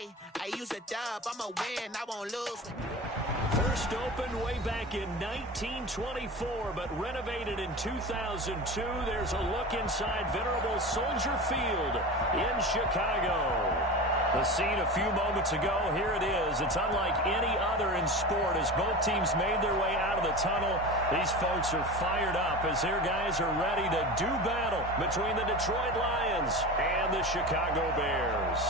Hey, I use a dub. I'm a win. I won't lose. First opened way back in 1924, but renovated in 2002. There's a look inside venerable Soldier Field in Chicago. The scene a few moments ago, here it is. It's unlike any other in sport as both teams made their way out of the tunnel. These folks are fired up as their guys are ready to do battle between the Detroit Lions and the Chicago Bears.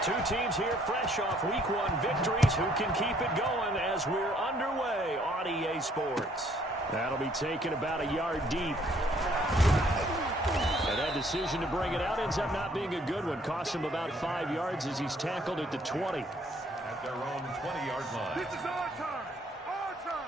Two teams here fresh off Week 1 victories. Who can keep it going as we're underway on EA Sports? That'll be taken about a yard deep. And that decision to bring it out ends up not being a good one. Cost him about 5 yards as he's tackled at the 20. At their own 20-yard line. This is our time. Our time.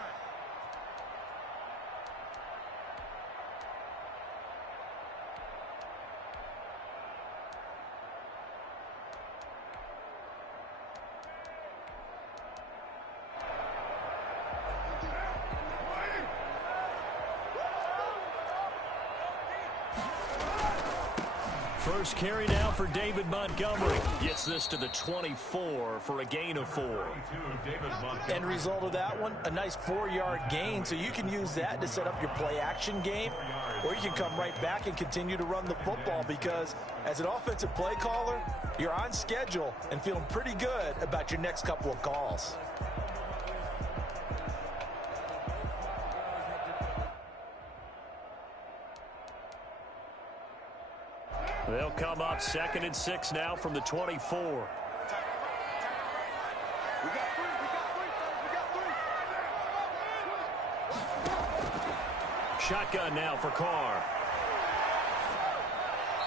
First carry now for David Montgomery. Gets this to the 24 for a gain of 4. End result of that one, a nice 4-yard gain. So you can use that to set up your play-action game, or you can come right back and continue to run the football because as an offensive play caller, you're on schedule and feeling pretty good about your next couple of calls. They'll come up 2nd and 6 now from the 24. Shotgun now for Carr.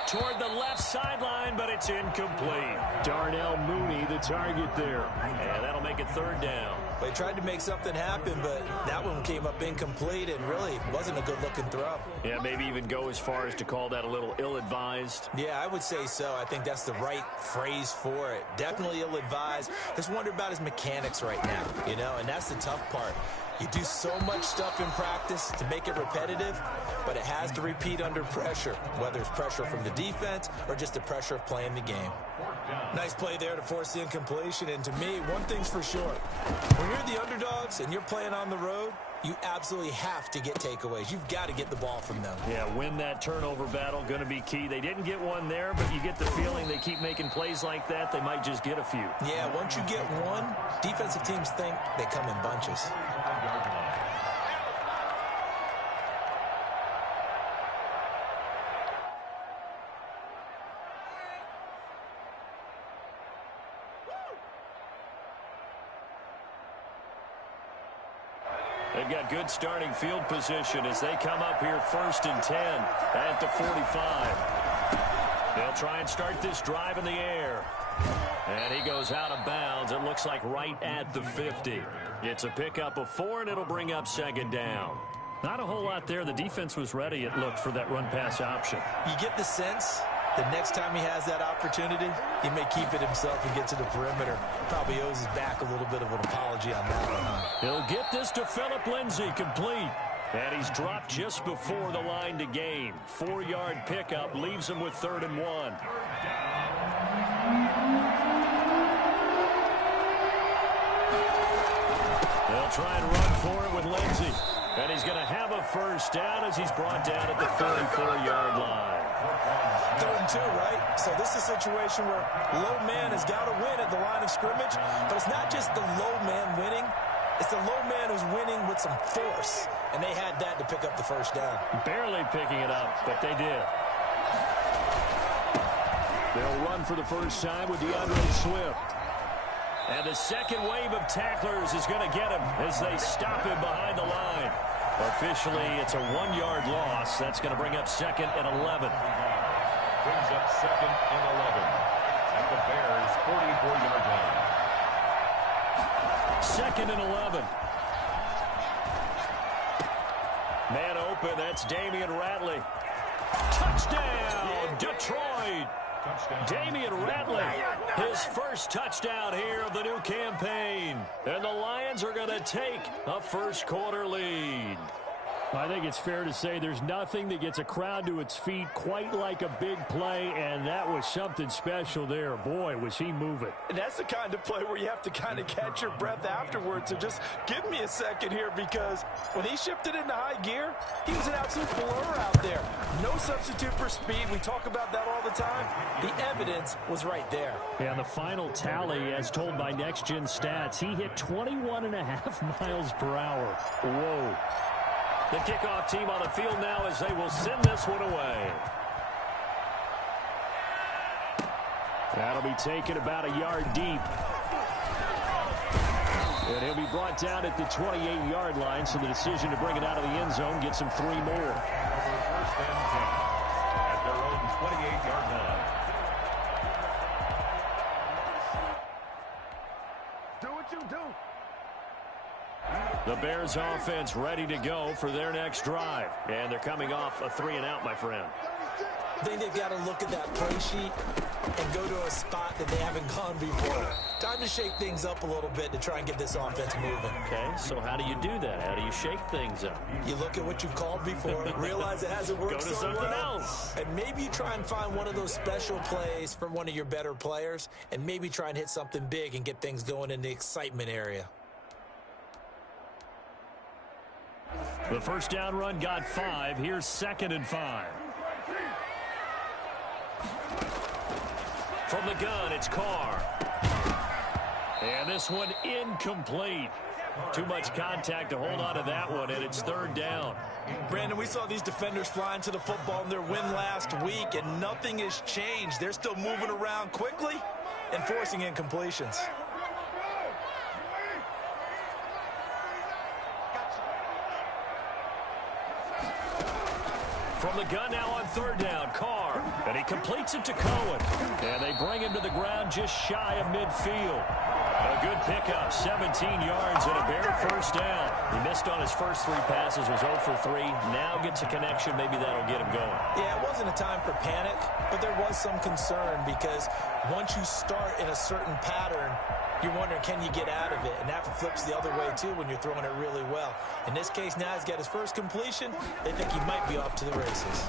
Toward the left sideline, but it's incomplete. Darnell Mooney, the target there. And that'll make it 3rd down. They tried to make something happen, but that one came up incomplete and really wasn't a good-looking throw. Yeah, maybe even go as far as to call that a little ill-advised. Yeah, I would say so. I think that's the right phrase for it. Definitely ill-advised. Just wonder about his mechanics right now, you know, and that's the tough part. You do so much stuff in practice to make it repetitive, but it has to repeat under pressure, whether it's pressure from the defense or just the pressure of playing the game. Nice play there to force the incompletion, and to me, one thing's for sure. When you're the underdogs and you're playing on the road, you absolutely have to get takeaways. You've got to get the ball from them. Yeah, win that turnover battle, going to be key. They didn't get one there, but you get the feeling they keep making plays like that, they might just get a few. Yeah, once you get one, defensive teams think they come in bunches. They've got good starting field position as they come up here 1st and 10 at the 45. They'll try and start this drive in the air. And he goes out of bounds. It looks like right at the 50. It's a pickup of 4, and it'll bring up 2nd down. Not a whole lot there. The defense was ready, it looked, for that run-pass option. You get the sense the next time he has that opportunity, he may keep it himself and get to the perimeter. Probably owes his back a little bit of an apology on that one, huh? He'll get this to Phillip Lindsay, complete. And he's dropped just before the line to gain. 4-yard pickup leaves him with 3rd and 1. They'll try and run for it with Lindsay. And he's going to have a 1st down as he's brought down at the 34-yard line. 3rd and 2, right? So this is a situation where low man has got to win at the line of scrimmage. But it's not just the low man winning. It's the low man who's winning with some force. And they had that to pick up the 1st down. Barely picking it up, but they did. They'll run for the first time with DeAndre Swift. And the second wave of tacklers is going to get him as they stop him behind the line. Officially, it's a 1-yard loss. That's going to bring up 2nd and 11. Brings up 2nd and 11 at the Bears' 44-yard line. 2nd and 11. Man open, that's Damian Ratley. Touchdown, Detroit. Damian Rattler, his first touchdown here of the new campaign. And the Lions are going to take a first quarter lead. I think it's fair to say there's nothing that gets a crowd to its feet quite like a big play, and that was something special there. Boy, was he moving. And that's the kind of play where you have to kind of catch your breath afterwards. So just give me a second here, because when he shifted into high gear, he was an absolute blur out there. No substitute for speed. We talk about that all the time. The evidence was right there. And the final tally, as told by Next Gen Stats, he hit 21.5 miles per hour. Whoa. The kickoff team on the field now as they will send this one away. That'll be taken about a yard deep. And he'll be brought down at the 28-yard line, so the decision to bring it out of the end zone gets him 3 more. First and 10 at their own 28-yard line. Do what you do. The Bears offense ready to go for their next drive. And they're coming off a 3-and-out, my friend. I think they've got to look at that play sheet and go to a spot that they haven't gone before. Time to shake things up a little bit to try and get this offense moving. Okay, so how do you do that? How do you shake things up? You look at what you've called before, realize it hasn't worked Go to so something well, else. and maybe you try and find one of those special plays from one of your better players, and maybe try and hit something big and get things going in the excitement area. The first down run got 5. Here's 2nd and 5. From the gun, it's Carr. And this one incomplete. Too much contact to hold on to that one, and it's 3rd down. Brandon, we saw these defenders flying to the football in their win last week, and nothing has changed. They're still moving around quickly and forcing incompletions. From the gun now on 3rd down, Carr. And he completes it to Cohen. And they bring him to the ground just shy of midfield. A good pickup, 17 yards and a Bear first down. He missed on his first 3 passes, was 0 for 3. Now gets a connection. Maybe that'll get him going. Yeah, it wasn't a time for panic, but there was some concern because once you start in a certain pattern, you're wondering, can you get out of it? And that flips the other way, too, when you're throwing it really well. In this case, now he's got his first completion. They think he might be off to the races.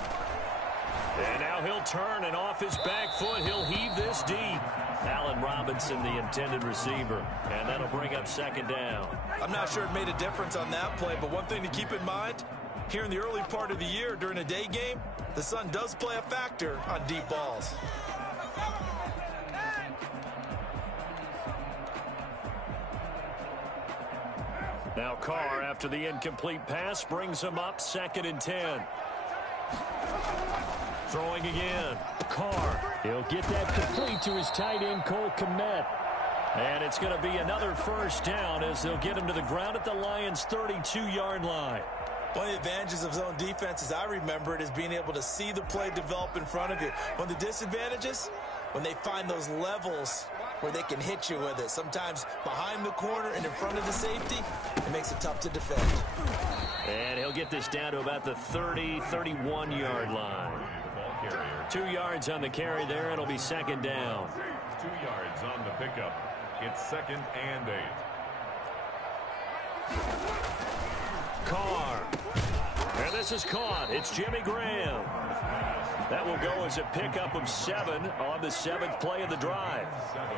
And now he'll turn, and off his back foot, he'll heave this deep. Allen Robinson, the intended receiver. And that'll bring up 2nd down. I'm not sure it made a difference on that play, but one thing to keep in mind, here in the early part of the year during a day game, the sun does play a factor on deep balls. Now Carr, after the incomplete pass, brings him up 2nd and 10. Throwing again. Carr. He'll get that complete to his tight end, Cole Kmet. And it's going to be another first down as they'll get him to the ground at the Lions' 32-yard line. One of the advantages of zone defense, as I remember it, is being able to see the play develop in front of you. One of the disadvantages, when they find those levels where they can hit you with it. Sometimes behind the corner and in front of the safety, it makes it tough to defend. And he'll get this down to about the 31-yard line. 2 yards on the carry there. It'll be 2nd down. 2 yards on the pickup. It's 2nd and 8. Carr. And this is caught. It's Jimmy Graham. That will go as a pickup of 7 on the 7th play of the drive. 7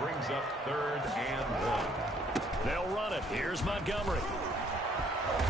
brings up 3rd and 1. They'll run it. Here's Montgomery.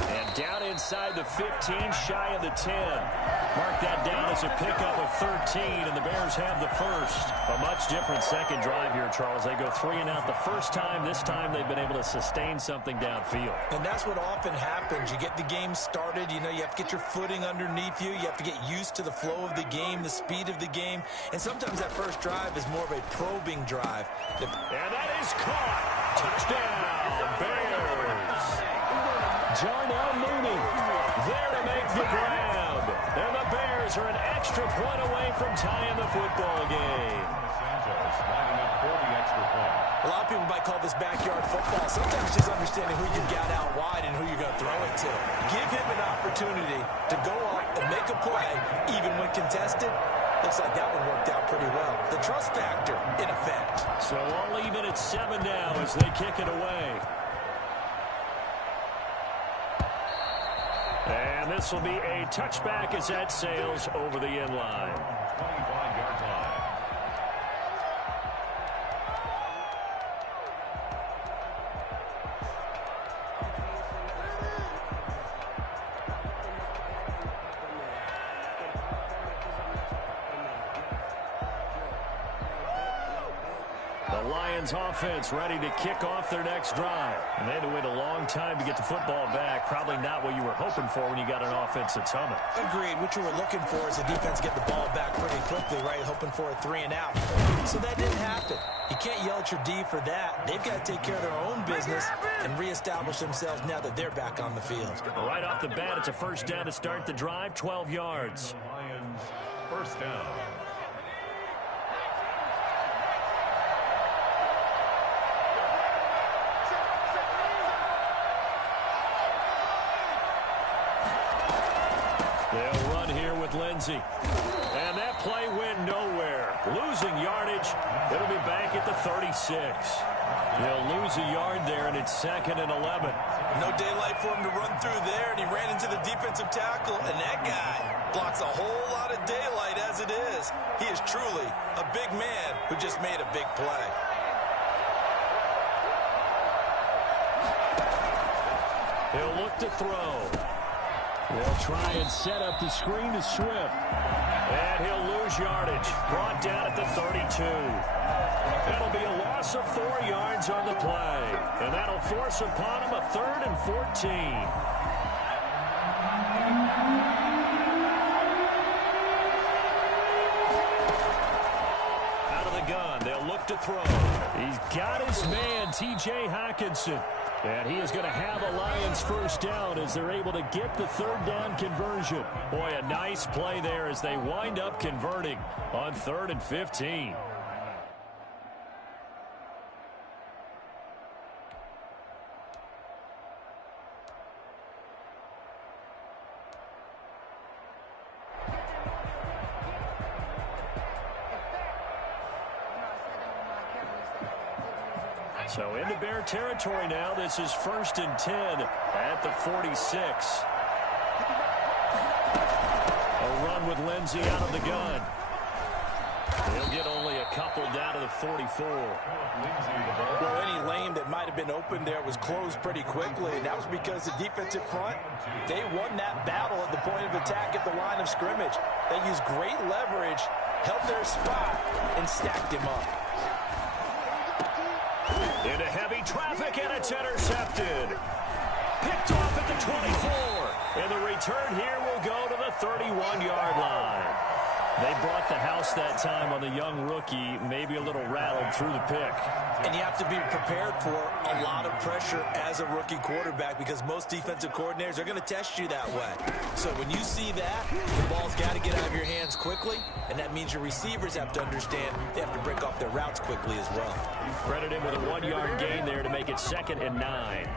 And down inside the 15, shy of the 10. Mark that down as a pickup of 13, and the Bears have the first. A much different second drive here, Charles. They go 3 and out the first time. This time they've been able to sustain something downfield. And that's what often happens. You get the game started. You know, you have to get your footing underneath you. You have to get used to the flow of the game, the speed of the game. And sometimes that first drive is more of a probing drive. And that is caught. Touchdown, Bears. Jarnell Mooney there to make the grab. And the Bears are an extra point away from tying the football game. Santos lining up for the extra point. A lot of people might call this backyard football. Sometimes just understanding who you've got out wide and who you're going to throw it to. Give him an opportunity to go up and make a play, even when contested. Looks like that one worked out pretty well. The trust factor in effect. So all even at 7 now as they kick it away. And this will be a touchback as that sails over the end line. 25-yard line. The Lions offense ready to kick off their next drive. And they had to wait a long time to get the football back. Probably not what you were hoping for when you got an offense that's humming. Agreed. What you were looking for is the defense get the ball back pretty quickly, right? Hoping for a 3 and out. So that didn't happen. You can't yell at your D for that. They've got to take care of their own business and reestablish themselves now that they're back on the field. Right off the bat, it's a first down to start the drive, 12 yards. Lions, first down. They'll run here with Lindsey. And that play went nowhere. Losing yardage. It'll be back at the 36. They'll lose a yard there, and it's 2nd and 11. No daylight for him to run through there, and he ran into the defensive tackle, and that guy blocks a whole lot of daylight as it is. He is truly a big man who just made a big play. He'll look to throw. They'll try and set up the screen to Swift. And he'll lose yardage. Brought down at the 32. That'll be a loss of 4 yards on the play. And that'll force upon him a 3rd and 14. Out of the gun, they'll look to throw. He's got his man, T.J. Hockenson. And he is going to have a Lions first down as they're able to get the 3rd down conversion. Boy, a nice play there as they wind up converting on 3rd and 15. So into Bear territory now. This is 1st and 10 at the 46. A run with Lindsey out of the gun. He'll get only a couple down to the 44. Well, any lane that might have been open there was closed pretty quickly, and that was because the defensive front, they won that battle at the point of attack at the line of scrimmage. They used great leverage, held their spot, and stacked him up. Into heavy traffic, and it's intercepted. Picked off at the 24. And the return here will go to the 31-yard line. They brought the house that time on the young rookie, maybe a little rattled through the pick. And you have to be prepared for a lot of pressure as a rookie quarterback because most defensive coordinators are going to test you that way. So when you see that, the ball's got to get out of your hands quickly, and that means your receivers have to understand they have to break off their routes quickly as well. Credit him with a 1-yard gain there to make it 2nd and 9.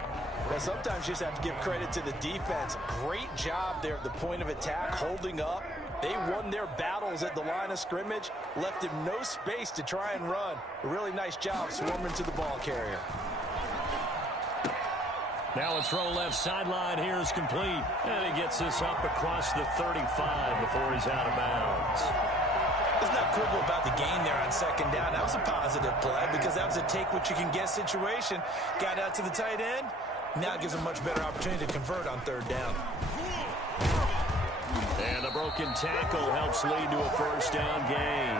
Well, sometimes you just have to give credit to the defense. Great job there at the point of attack, holding up. They won their battles at the line of scrimmage, left him no space to try and run. A really nice job swarming to the ball carrier. Now a throw left sideline here is complete. And he gets this up across the 35 before he's out of bounds. Let's not quibble about the gain there on 2nd down. That was a positive play because that was a take-what-you-can-get situation. Got out to the tight end. Now it gives him a much better opportunity to convert on 3rd down. And a broken tackle helps lead to a first down gain.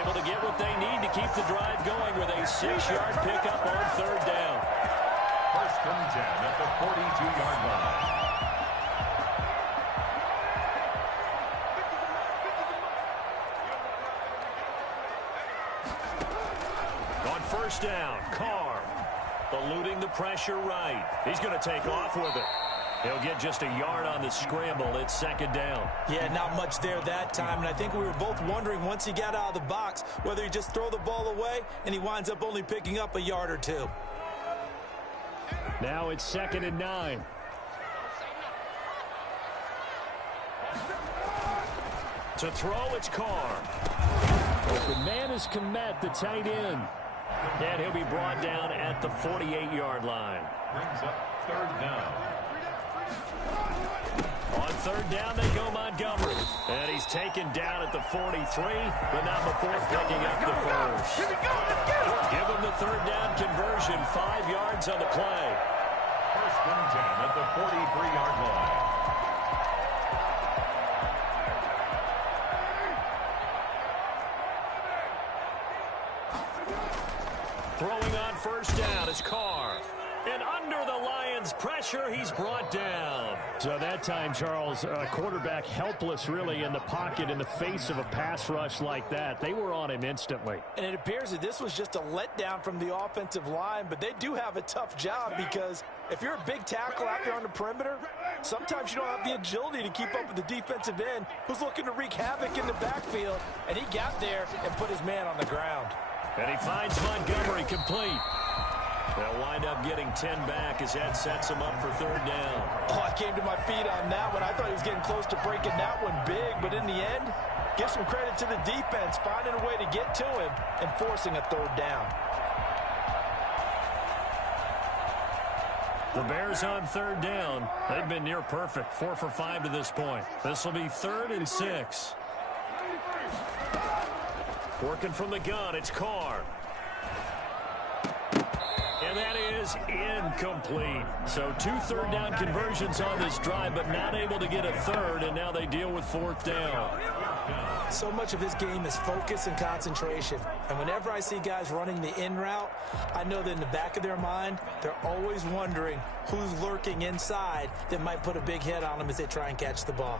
Able to get what they need to keep the drive going with a 6-yard pickup on 3rd down. 1st and 10 at the 42-yard line. On 1st down, Carr eluding the pressure right. He's going to take off with it. He'll get just a yard on the scramble. It's 2nd down. Yeah, not much there that time, and I think we were both wondering once he got out of the box whether he just throw the ball away, and he winds up only picking up a yard or 2. Now it's 2nd and 9. To throw, it's Carr. Open man is Komet, the tight end. And he'll be brought down at the 48-yard line. Brings up third down. On third down, they go Montgomery. And he's taken down at the 43, but not before picking up the first. Give him the third down conversion, 5 yards on the play. First and 10 at the 43-yard line. Throwing on first down is Carr. And under the Lions' pressure, he's brought down. So that time, Charles, quarterback helpless really in the pocket in the face of a pass rush like that. They were on him instantly. And it appears that this was just a letdown from the offensive line, but they do have a tough job because if you're a big tackle out there on the perimeter, sometimes you don't have the agility to keep up with the defensive end who's looking to wreak havoc in the backfield, and he got there and put his man on the ground. And he finds Montgomery complete. They'll wind up getting 10 back as that sets him up for third down. Oh, I came to my feet on that one. I thought he was getting close to breaking that one big, but in the end, give some credit to the defense, finding a way to get to him and forcing a third down. The Bears on third down. They've been near perfect, 4 for 5 to this point. This will be 3rd and 6. Working from the gun, it's Carr. And that is incomplete. So 2 third down conversions on this drive, but not able to get a third, and now they deal with 4th down. So much of his game is focus and concentration. And whenever I see guys running the in route, I know that in the back of their mind, they're always wondering who's lurking inside that might put a big hit on them as they try and catch the ball.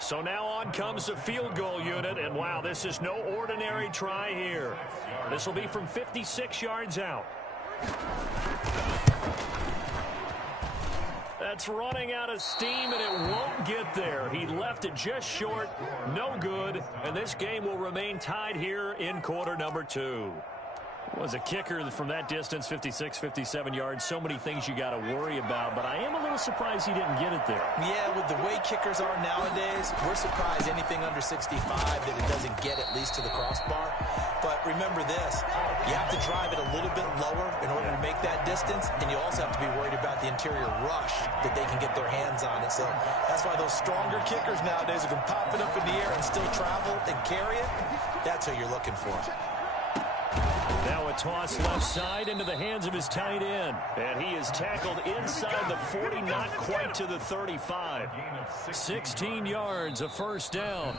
So now on comes the field goal unit, and wow, this is no ordinary try here. This will be from 56 yards out. That's running out of steam, and it won't get there. He left it just short, no good, and this game will remain tied here in quarter number 2. Was a kicker from that distance, 56, 57 yards. So many things you got to worry about, but I am a little surprised he didn't get it there. Yeah, with the way kickers are nowadays, we're surprised anything under 65 that it doesn't get at least to the crossbar. But remember this, you have to drive it a little bit lower in order to make that distance, and you also have to be worried about the interior rush that they can get their hands on it. So that's why those stronger kickers nowadays who can pop it up in the air and still travel and carry it, that's who you're looking for. Now a toss left side into the hands of his tight end. And he is tackled inside the 40, not quite to the 35. 16 yards, a first down.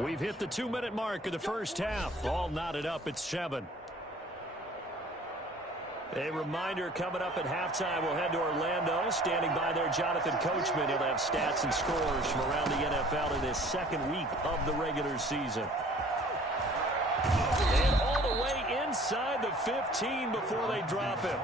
We've hit the 2-minute mark of the first half. All knotted up at 7. A reminder coming up at halftime, we'll head to Orlando. Standing by there, Jonathan Coachman. He'll have stats and scores from around the NFL in his second week of the regular season. And all the way inside the 15 before they drop him.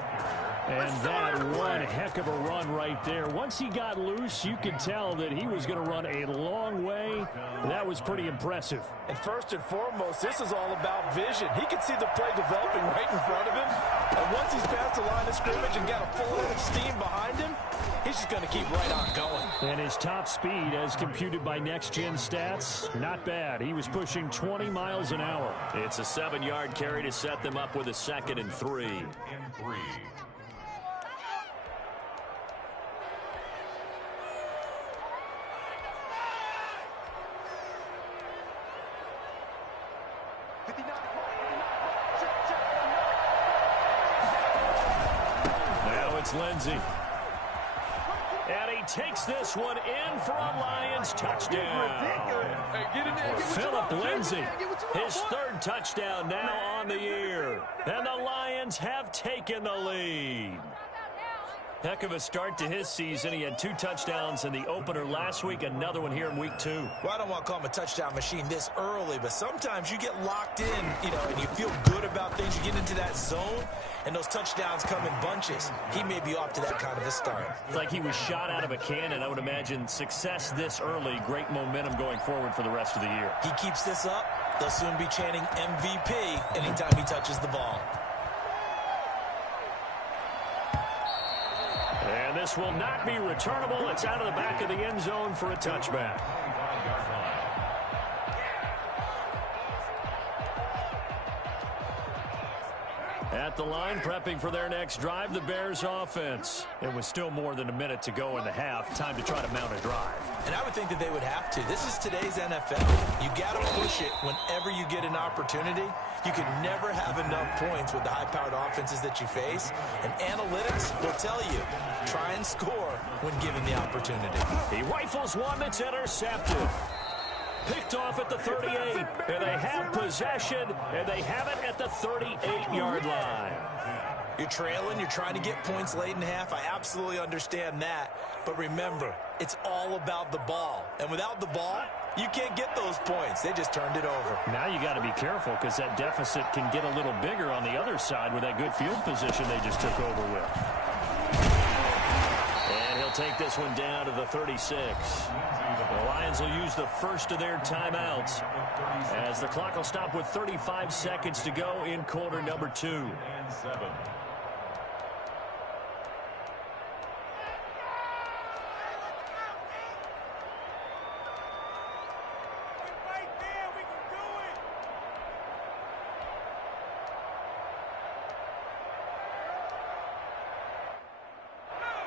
And that one heck of a run right there. Once he got loose, you could tell that he was going to run a long way. That was pretty impressive. And first and foremost, this is all about vision. He can see the play developing right in front of him. And once he's past the line of scrimmage and got a full head of steam behind him, he's just going to keep right on going. And his top speed, as computed by Next Gen Stats, not bad. He was pushing 20 miles an hour. It's a 7-yard carry to set them up with a 2nd and 3. Now it's Lindsey. And he takes this one in for a Lions touchdown. Philip Lindsey, his 3rd touchdown now on the year. And the Lions have taken the lead. Heck of a start to his season. He had 2 touchdowns in the opener last week, another one here in week 2. Well, I don't want to call him a touchdown machine this early, but sometimes you get locked in, and you feel good about things. You get into that zone, and those touchdowns come in bunches. He may be off to that kind of a start. It's like he was shot out of a cannon. I would imagine success this early, great momentum going forward for the rest of the year. He keeps this up, They'll soon be chanting MVP anytime he touches the ball. And this will not be returnable. It's out of the back of the end zone for a touchback. At the line, prepping for their next drive, the Bears offense. It was still more than a minute to go in the half. Time to try to mount a drive. And I would think that they would have to. This is today's NFL. You got to push it whenever you get an opportunity. You can never have enough points with the high-powered offenses that you face. And analytics will tell you, try and score when given the opportunity. He rifles one that's intercepted. Picked off at the 38, and they have possession, and they have it at the 38-yard line. You're trailing, you're trying to get points late in half. I absolutely understand that. But remember, it's all about the ball. And without the ball, you can't get those points. They just turned it over. Now you got to be careful because that deficit can get a little bigger on the other side with that good field position they just took over with. And he'll take this one down to the 36. The Lions will use the first of their timeouts as the clock will stop with 35 seconds to go in quarter number 2.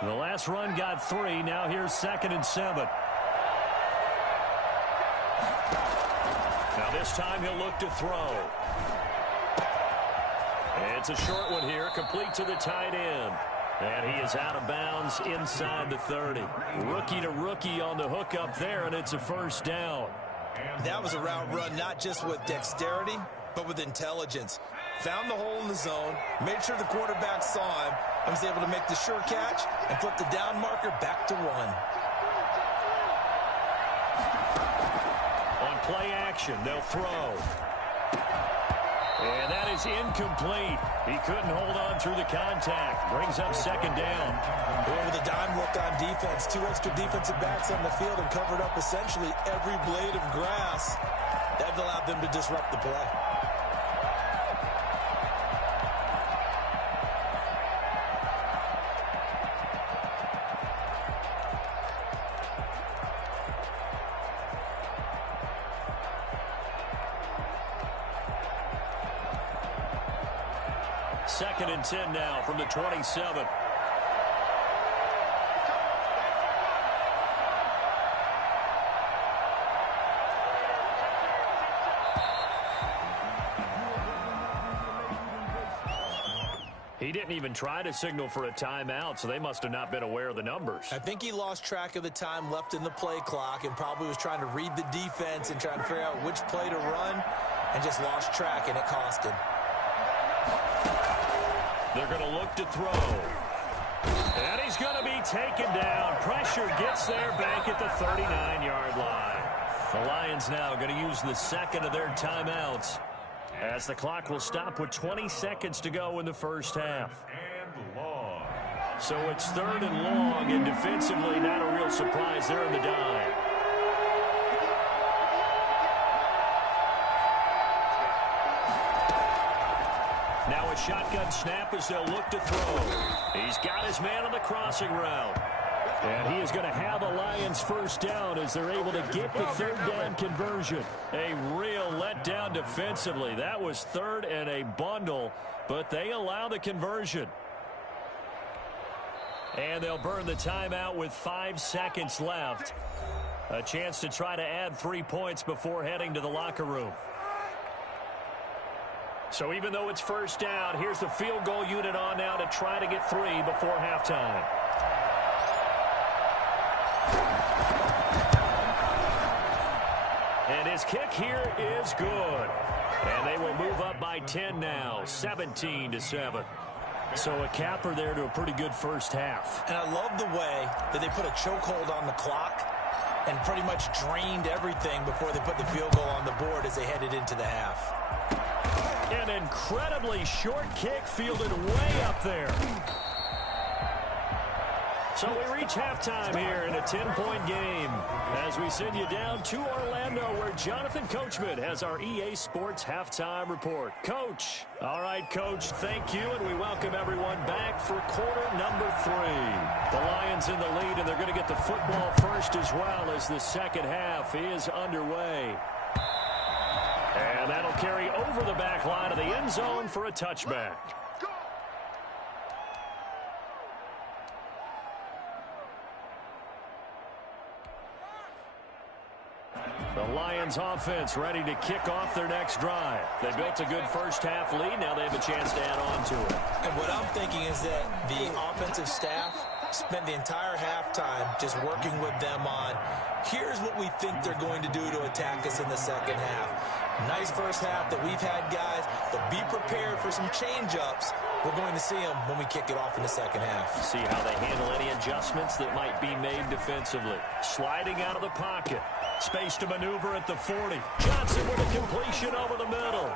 The last run got 3. Now here's 2nd and 7. Now this time he'll look to throw. It's a short one here, complete to the tight end. And he is out of bounds inside the 30. Rookie to rookie on the hook up there, and it's a first down. That was a route run not just with dexterity, but with intelligence. Found the hole in the zone, made sure the quarterback saw him, and was able to make the sure catch and flip the down marker back to 1. On play action, they'll throw. And that is incomplete. He couldn't hold on through the contact. Brings up 2nd down. Well, with a dime look on defense, 2 extra defensive backs on the field and covered up essentially every blade of grass. That allowed them to disrupt the play. Second and 10 now from the 27. He didn't even try to signal for a timeout, so they must have not been aware of the numbers. I think he lost track of the time left in the play clock and probably was trying to read the defense and trying to figure out which play to run and just lost track, and it cost him. They're going to look to throw. And he's going to be taken down. Pressure gets there back at the 39-yard line. The Lions now going to use the second of their timeouts as the clock will stop with 20 seconds to go in the first half. So it's 3rd and long, and defensively not a real surprise there in the dime. Now a shotgun snap as they'll look to throw. He's got his man on the crossing route. And he is going to have a Lions first down as they're able to get the 3rd down conversion. A real letdown defensively. That was 3rd and a bundle, but they allow the conversion. And they'll burn the timeout with 5 seconds left. A chance to try to add 3 points before heading to the locker room. So even though it's first down, here's the field goal unit on now to try to get 3 before halftime. And his kick here is good. And they will move up by 10 now, 17-7. So a capper there to a pretty good first half. And I love the way that they put a chokehold on the clock and pretty much drained everything before they put the field goal on the board as they headed into the half. An incredibly short kick fielded way up there. So we reach halftime here in a 10-point game as we send you down to Orlando where Jonathan Coachman has our EA Sports halftime report. Coach. All right, Coach, thank you, and we welcome everyone back for quarter number 3. The Lions in the lead, and they're going to get the football first as well as the second half is underway. And that'll carry over the back line of the end zone for a touchback. The Lions offense ready to kick off their next drive. They built a good first half lead. Now they have a chance to add on to it. And what I'm thinking is that the offensive staff spent the entire halftime just working with them on, here's what we think they're going to do to attack us in the second half. Nice first half that we've had, guys, but be prepared for some change-ups. We're going to see them when we kick it off in the second half. See how they handle any adjustments that might be made defensively. Sliding out of the pocket. Space to maneuver at the 40. Johnson with a completion over the middle.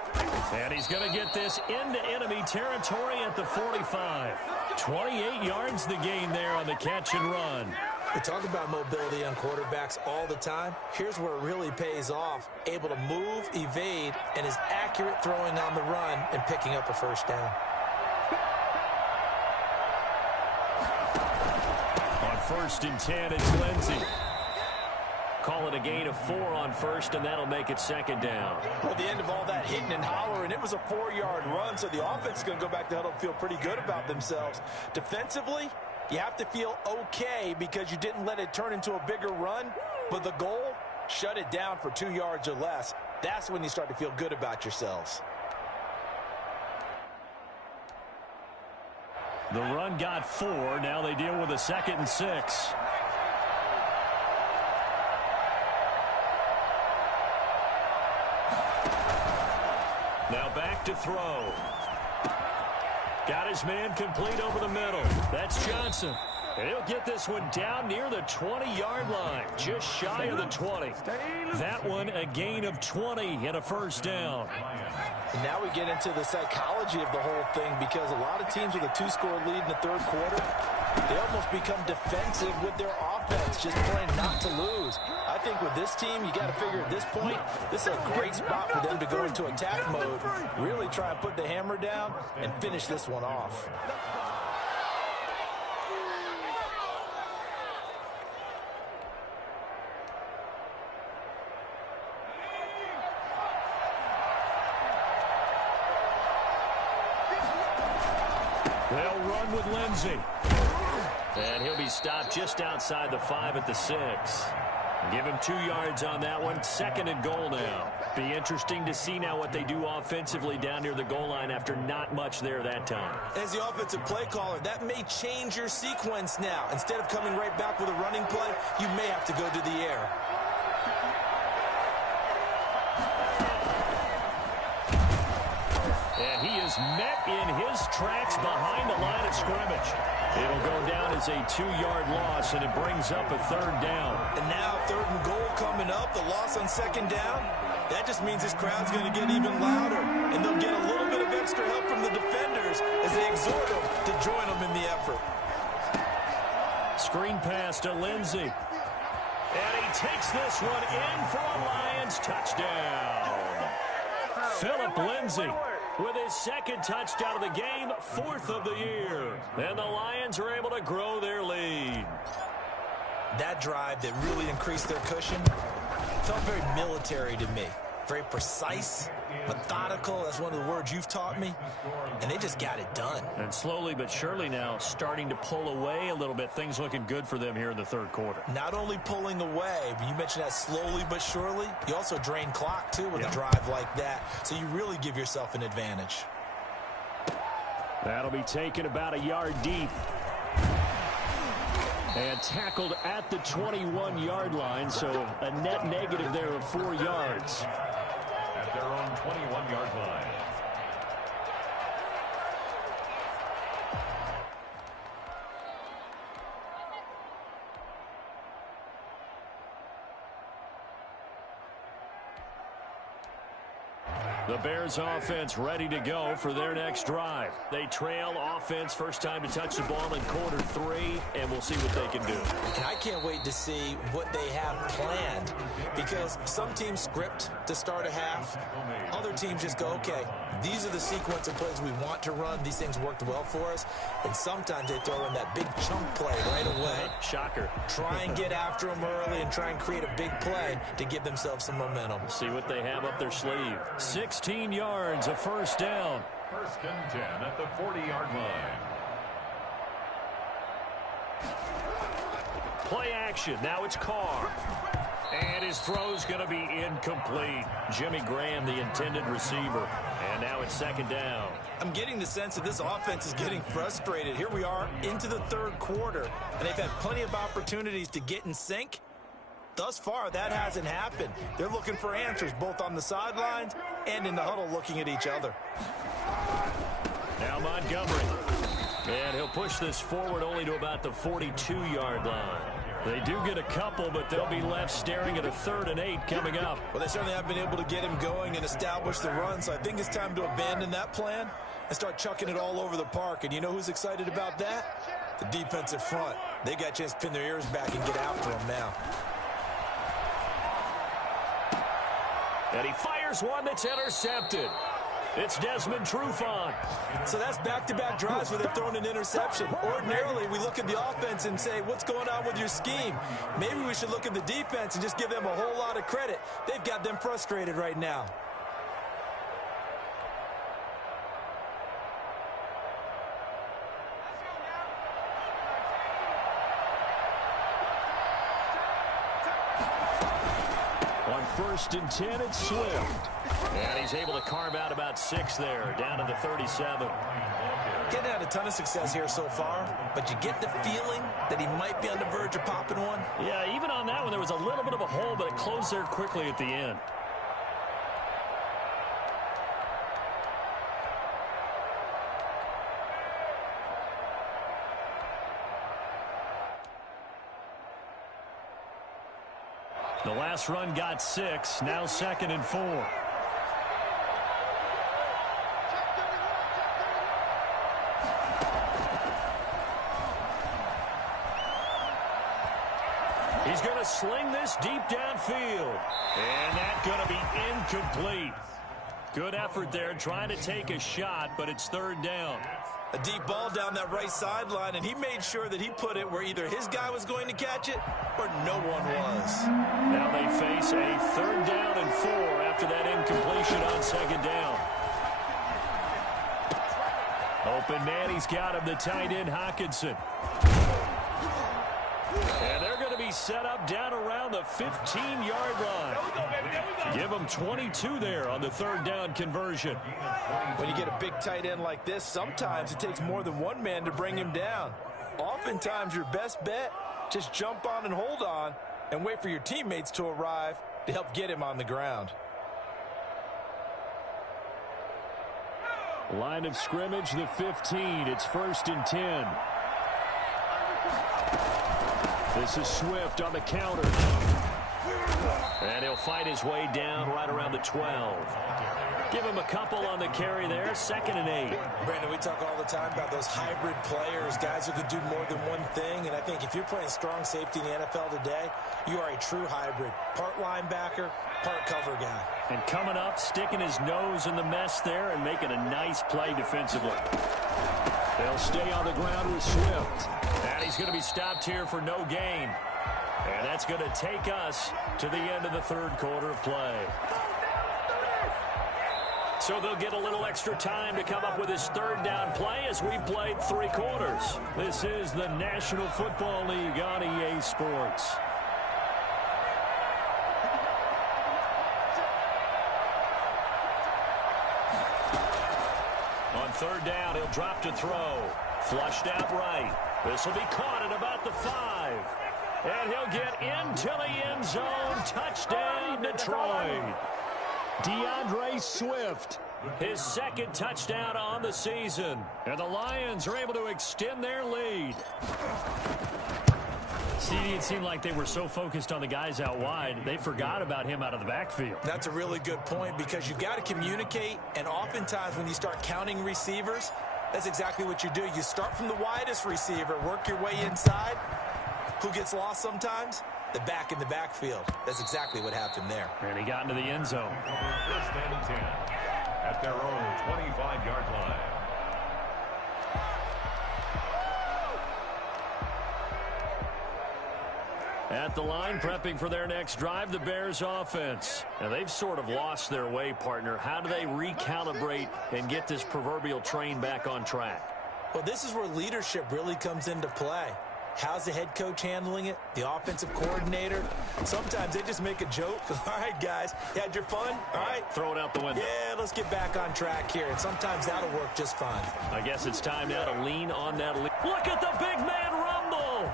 And he's going to get this into enemy territory at the 45. 28 yards the gain there on the catch and run. We talk about mobility on quarterbacks all the time. Here's where it really pays off. Able to move, evade, and is accurate throwing on the run and picking up a first down. On 1st and 10, it's Lindsey. Call it a gain of 4 on first, and that'll make it second down. Well, the end of all that hitting and hollering, it was a 4-yard run, so the offense is going to go back to huddle and feel pretty good about themselves. Defensively, you have to feel okay because you didn't let it turn into a bigger run, but the goal, shut it down for 2 yards or less. That's when you start to feel good about yourselves. The run got 4. Now they deal with a 2nd and 6. Now back to throw. Got his man complete over the middle. That's Johnson. And he'll get this one down near the 20-yard line, just shy of the 20. That one a gain of 20 and a first down. And now we get into the psychology of the whole thing because a lot of teams with a 2-score lead in the third quarter, they almost become defensive with their offense, just playing not to lose. I think with this team, you got to figure at this point, this is a great spot for them to go into attack mode, really try and put the hammer down and finish this one off. They'll run with Lindsey. And he'll be stopped just outside the 5 at the 6. Give him 2 yards on that one. 2nd and goal now. Be interesting to see now what they do offensively down near the goal line after not much there that time. As the offensive play caller, that may change your sequence now. Instead of coming right back with a running play, you may have to go to the air. And he is met in his tracks behind the line of scrimmage. It'll go down as a 2-yard loss, and it brings up a 3rd down. And now 3rd and goal coming up, the loss on 2nd down. That just means this crowd's going to get even louder, and they'll get a little bit of extra help from the defenders as they exhort them to join them in the effort. Screen pass to Lindsey. And he takes this one in for a Lions touchdown. Phillip Lindsey with his 2nd touchdown of the game, 4th of the year. And the Lions are able to grow their lead. That drive that really increased their cushion felt very military to me. Very precise, methodical. That's one of the words you've taught me. And they just got it done. And slowly but surely now starting to pull away a little bit. Things looking good for them here in the 3rd quarter. Not only pulling away, but you mentioned that slowly but surely. You also drain clock, too, with a drive like that. So you really give yourself an advantage. That'll be taken about a yard deep. And tackled at the 21-yard line, so a net negative there of 4 yards. At their own 21-yard line. The Bears offense ready to go for their next drive. They trail offense first time to touch the ball in quarter 3, and we'll see what they can do. And I can't wait to see what they have planned, because some teams script to start a half. Other teams just go, okay, these are the sequence of plays we want to run. These things worked well for us. And sometimes they throw in that big chunk play right away. Shocker. Try and get after them early and try and create a big play to give themselves some momentum. See what they have up their sleeve. 16 yards, a first down. First and 10 at the 40-yard line. Play action. Now it's Carr. And his throw's going to be incomplete. Jimmy Graham, the intended receiver. And now it's second down. I'm getting the sense that this offense is getting frustrated. Here we are into the third quarter, and they've had plenty of opportunities to get in sync. Thus far, that hasn't happened. They're looking for answers both on the sidelines and in the huddle looking at each other. Now Montgomery. And he'll push this forward only to about the 42-yard line. They do get a couple, but they'll be left staring at a 3rd and 8 coming up. Well, they certainly have been able to get him going and establish the run, so I think it's time to abandon that plan and start chucking it all over the park. And you know who's excited about that? The defensive front. They got a chance to pin their ears back and get after him now. And he fires one that's intercepted. It's Desmond Trufant. So that's back-to-back drives where they've thrown an interception. Ordinarily, we look at the offense and say, what's going on with your scheme? Maybe we should look at the defense and just give them a whole lot of credit. They've got them frustrated right now. On 1st and 10, it's Swift. And he's able to carve out about 6 there, down to the 37. Getting had a ton of success here so far, but you get the feeling that he might be on the verge of popping one. Yeah, even on that one, there was a little bit of a hole, but it closed there quickly at the end. The last run got 6, now 2nd and 4. He's going to sling this deep downfield. And that's going to be incomplete. Good effort there trying to take a shot, but it's 3rd down. A deep ball down that right sideline, and he made sure that he put it where either his guy was going to catch it or no one was. Now they face a 3rd down and 4 after that incompletion on 2nd down. Open man, he's got him, the tight end Hockenson. And they're going to be set up down around the 15-yard line. Give them 22 there on the 3rd down conversion. When you get a big tight end like this, sometimes it takes more than one man to bring him down. Oftentimes, your best bet, just jump on and hold on and wait for your teammates to arrive to help get him on the ground. Line of scrimmage, the 15. It's 1st and 10. This is Swift on the counter. And he'll fight his way down right around the 12. Give him a couple on the carry there. 2nd and 8. Brandon, we talk all the time about those hybrid players, guys who can do more than one thing. And I think if you're playing strong safety in the NFL today, you are a true hybrid. Part linebacker, part cover guy. And coming up, sticking his nose in the mess there and making a nice play defensively. They'll stay on the ground with Swift. And he's going to be stopped here for no gain. And that's going to take us to the end of the 3rd quarter of play. So they'll get a little extra time to come up with his 3rd down play as we played 3 quarters. This is the National Football League on EA Sports. On 3rd down, he'll drop to throw. Flushed out right. This will be caught at about the 5. And he'll get into the end zone. Touchdown, Detroit. DeAndre Swift, his 2nd touchdown on the season. And the Lions are able to extend their lead. See, it seemed like they were so focused on the guys out wide, they forgot about him out of the backfield. That's a really good point because you've got to communicate, and oftentimes when you start counting receivers, that's exactly what you do. You start from the widest receiver, work your way inside. Who gets lost sometimes? The back in the backfield. That's exactly what happened there. And he got into the end zone. First and 10 at their own 25-yard line. At the line, prepping for their next drive, the Bears offense. Now, they've sort of lost their way, partner. How do they recalibrate and get this proverbial train back on track? Well, this is where leadership really comes into play. How's the head coach handling it? The offensive coordinator? Sometimes they just make a joke. All right, guys, you had your fun? All right. Throw it out the window. Yeah, let's get back on track here. And sometimes that'll work just fine. I guess it's time now to lean on that lead. Look at the big man rumble.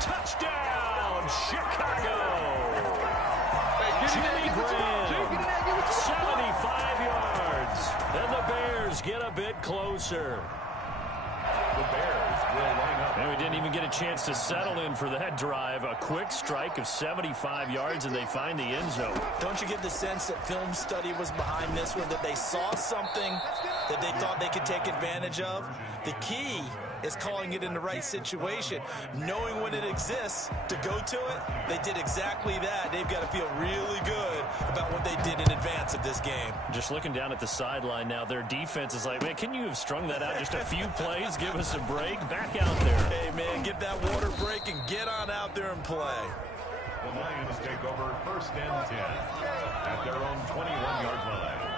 Touchdown, Chicago. Jimmy Graham, 75 yards. And the Bears get a bit closer. The Bears will line up. And we didn't even get a chance to settle in for that drive. A quick strike of 75 yards, and they find the end zone. Don't you get the sense that film study was behind this one, that they saw something that they thought they could take advantage of? The key is calling it in the right situation, knowing when it exists to go to it. They did exactly that. They've got to feel really good about what they did in advance of this game. Just looking down at the sideline now, their defense is like, man, can you have strung that out just a few plays? Give us a break. Back out there. Hey, man, get that water break and get on out there and play. The Lions take over first and 10 at their own 21-yard line.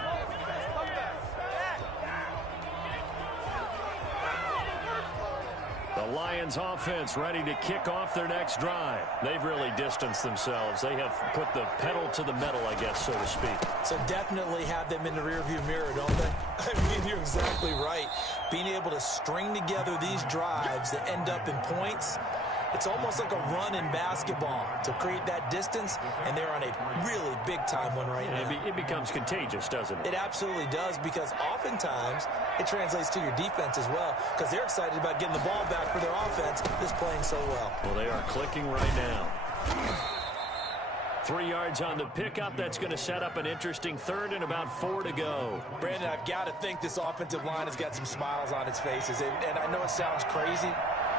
The Lions offense ready to kick off their next drive. They've really distanced themselves. They have put the pedal to the metal, I guess, so to speak. So definitely have them in the rearview mirror, don't they? I mean, you're exactly right. Being able to string together these drives that end up in points, it's almost like a run in basketball to create that distance, and they're on a really big-time one right now. It becomes contagious, doesn't it? It absolutely does, because oftentimes it translates to your defense as well, because they're excited about getting the ball back for their offense that's playing so well. Well, they are clicking right now. 3 yards on the pickup. That's going to set up an interesting third and about 4 to go. Brandon, I've got to think this offensive line has got some smiles on its faces, and I know it sounds crazy,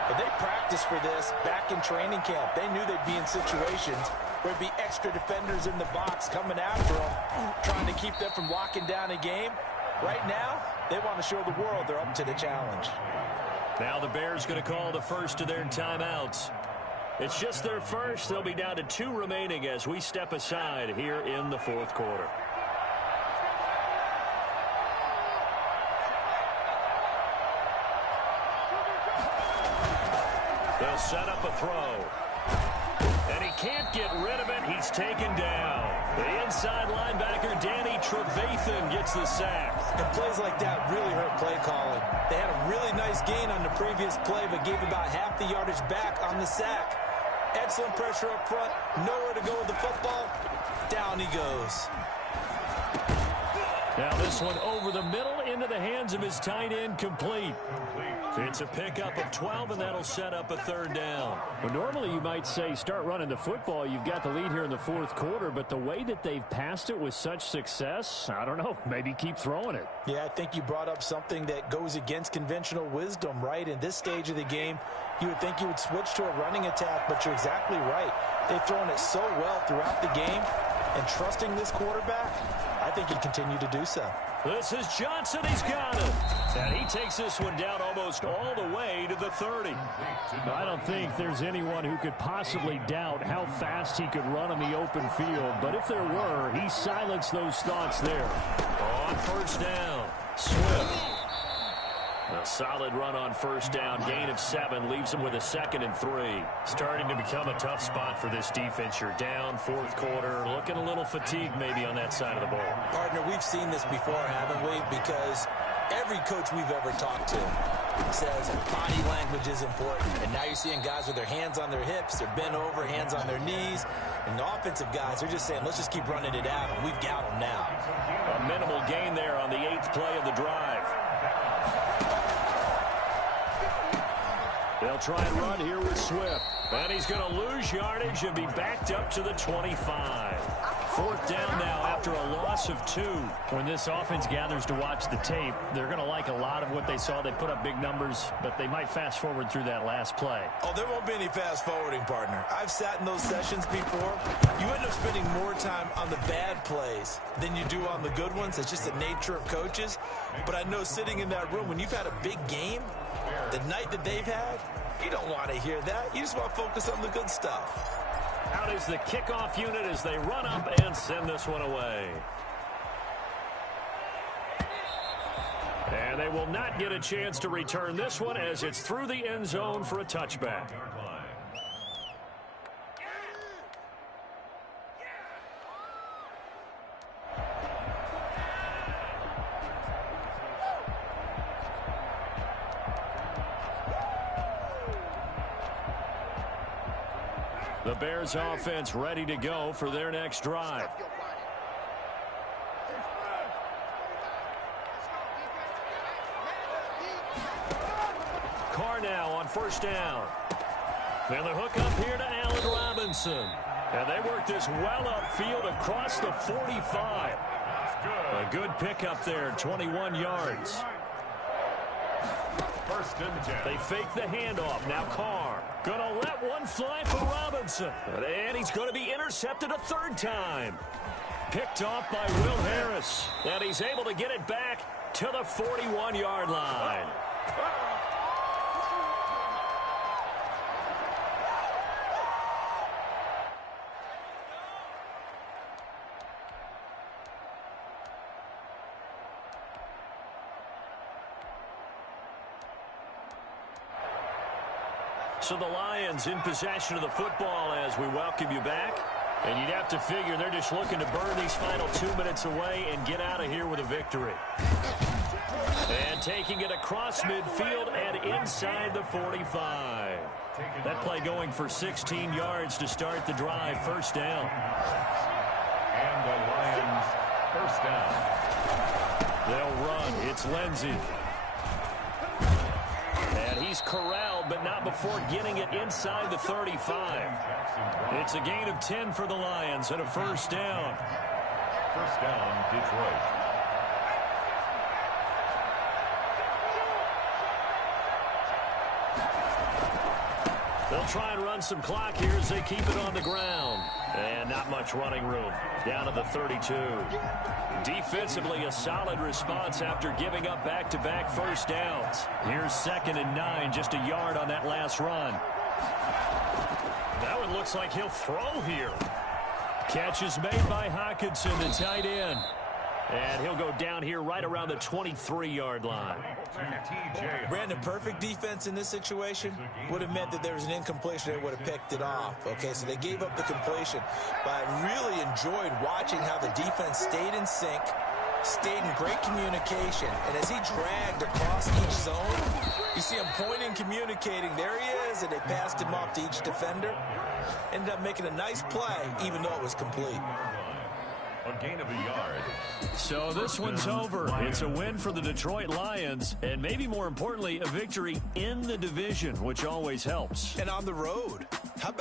but they practiced for this back in training camp. They knew they'd be in situations where there'd be extra defenders in the box coming after them, trying to keep them from locking down a game. Right now, they want to show the world they're up to the challenge. Now the Bears going to call the first of their timeouts. It's just their first. They'll be down to 2 remaining as we step aside here in the fourth quarter. They'll set up a throw. And he can't get rid of it. He's taken down. The inside linebacker, Danny Trevathan, gets the sack. And plays like that really hurt play calling. They had a really nice gain on the previous play, but gave about half the yardage back on the sack. Excellent pressure up front. Nowhere to go with the football. Down he goes. Now this one over the middle into the hands of his tight end, complete. It's a pickup of 12, and that'll set up a third down. Well, normally you might say start running the football. You've got the lead here in the fourth quarter, but the way that they've passed it with such success, I don't know, maybe keep throwing it. Yeah, I think you brought up something that goes against conventional wisdom, right? In this stage of the game, you would think you would switch to a running attack, but you're exactly right. They've thrown it so well throughout the game, and trusting this quarterback, I think he'd continue to do so. This is Johnson. He's got it. And he takes this one down almost all the way to the 30. I don't think there's anyone who could possibly doubt how fast he could run on the open field. But if there were, he silenced those thoughts there. On first down, Swift. A solid run on first down. Gain of 7 leaves him with a 2nd and 3. Starting to become a tough spot for this defense. You're down fourth quarter. Looking a little fatigued maybe on that side of the ball. Partner, we've seen this before, haven't we? Because every coach we've ever talked to says body language is important. And now you're seeing guys with their hands on their hips, they're bent over, hands on their knees. And the offensive guys, they're just saying, let's just keep running it out. And we've got them now. A minimal gain there on the 8th play of the drive. They'll try and run here with Swift. And he's going to lose yardage and be backed up to the 25. Fourth down now after a loss of 2. When this offense gathers to watch the tape, they're going to like a lot of what they saw. They put up big numbers, but they might fast forward through that last play. Oh, there won't be any fast forwarding, partner. I've sat in those sessions before. You end up spending more time on the bad plays than you do on the good ones. It's just the nature of coaches. But I know sitting in that room, when you've had a big game, the night that they've had, you don't want to hear that. You just want to focus on the good stuff. Out is the kickoff unit as they run up and send this one away. And they will not get a chance to return this one as it's through the end zone for a touchback. The Bears offense ready to go for their next drive. Carr now on first down. And the hook up here to Allen Robinson. And they work this well upfield across the 45. A good pickup there, 21 yards. First and 10. They fake the handoff. Now Carr gonna let one fly for Robinson. And he's going to be intercepted a third time. Picked off by Will Harris. And he's able to get it back to the 41-yard line. So the Lions in possession of the football as we welcome you back. And you'd have to figure they're just looking to burn these final 2 minutes away and get out of here with a victory. And taking it across midfield and inside the 45. That play going for 16 yards to start the drive. First down. And the Lions first down. They'll run. It's Lindsey. And he's corralled, but not before getting it inside the 35. It's a gain of 10 for the Lions and a first down. First down, Detroit. They'll try and run some clock here as they keep it on the ground. And not much running room. Down to the 32. Defensively, a solid response after giving up back-to-back first downs. Here's 2nd and 9, just a yard on that last run. That one looks like he'll throw here. Catch is made by Hockenson, the tight end. And he'll go down here right around the 23-yard line. Brandon, perfect defense in this situation would have meant that there was an incompletion. They would have picked it off. Okay, so they gave up the completion. But I really enjoyed watching how the defense stayed in sync, stayed in great communication. And as he dragged across each zone, you see him pointing, communicating. There he is, and they passed him off to each defender. Ended up making a nice play, even though it was complete. A gain of a yard. So this one's over. It's a win for the Detroit Lions, and maybe more importantly, a victory in the division, which always helps. And on the road. How about